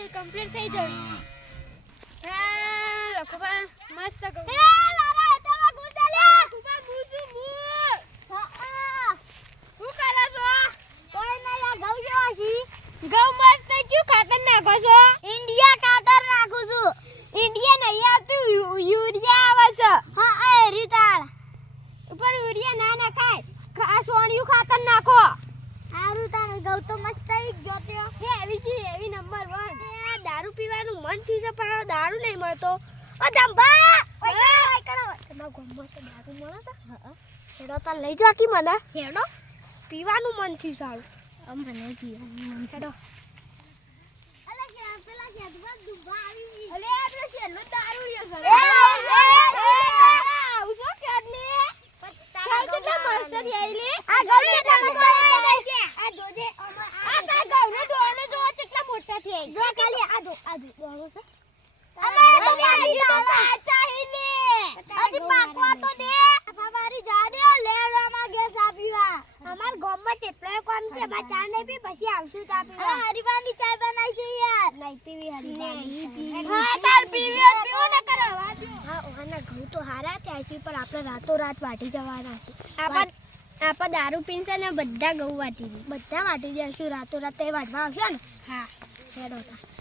જ કમ્પ્લીટ થઈ જવી. હા લખવા મસ્ત કહું. એ લાલા તમા ગુંદલે કુબા મુસુ મુ હા. શું કરો છો? કોઈ ના યાર ઘઉં જેવા છી ઘઉં મસ્ત ક્યું ખાતર નાખો છો? ઇન્ડિયા ખાતર નાખું છું. ઇન્ડિયા નહીં આવતું યુરિયા આવે છે. હા એ રીતાળ. ઉપર યુરિયા ના નાખાય. સોણિયું ખાતર નાખો. આ રીતાળ ગૌ તો મસ્ત આવી ગયો તો ઓ ધંભા ઓય કણો ઓય કણો છે દારૂ મળે છે હેડો તાર લઈ જા કી મને હેડો પીવાનું મન થયું સારું મને પીવાનું હેડો દારૂ લ્યો સર એ, એ, એ, આવું શું કાઢલી તારા કેટલા મસ્ત થયેલી આ ગમે એટલા ગોળા આ જોજે આ તાર ઘઉંનો દોરડો જોવો કેટલા મોટા થઈ જો ખાલી આ જો આ જો દોણું છે. અલે હજી તો કાચા हिले હજી પાકવા તો દે. ફવારી જા દે લેવામાં ગેસ આપ્યા અમાર ગામમાં કેટલાય કામ છે બા ચા નહીં પી પછી આવશું ચા પીવા. હરીવાની ચા બનાવી છે યાર. નહીં પીવી હરીવાની હા તાર પીવી હોય ન કરો વાજો હા ઓહાના ઘઉં તો હારા થયા છે પણ આપણે રાતો રાત વાટી જવાના છે. આપણ આપા દારૂ પીનશે ને બધા ઘઉં વાટી બધા વાટી જઈશું રાતો રાત તે વાટવા આવશો ને? હા. 看到他。